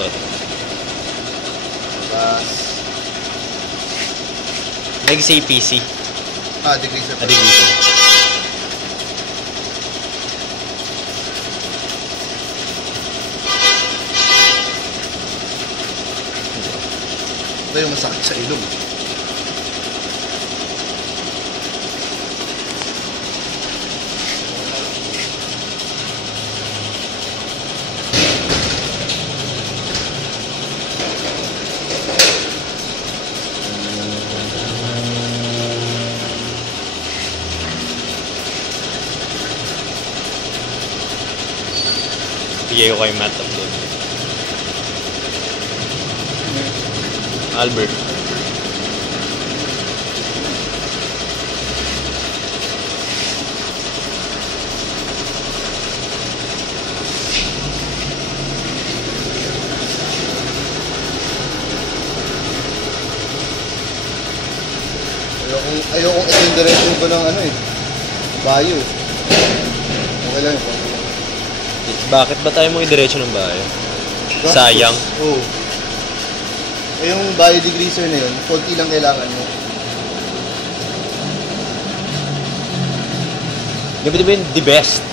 sorry. Tapos, Nag-say PC. degreaser pa. Degreaser. Ito yung masakit sa ilong. Bigay ko kay Matt up doon. Albert. Ayokong ito yung direction ko ng ano eh. Bayo eh. Okay lang ito. Bakit ba tayo mo i-diretso ng bayo? Sayang. Oo. Yung bayo degreaser na yun, konti lang kailangan mo. Gabi the best.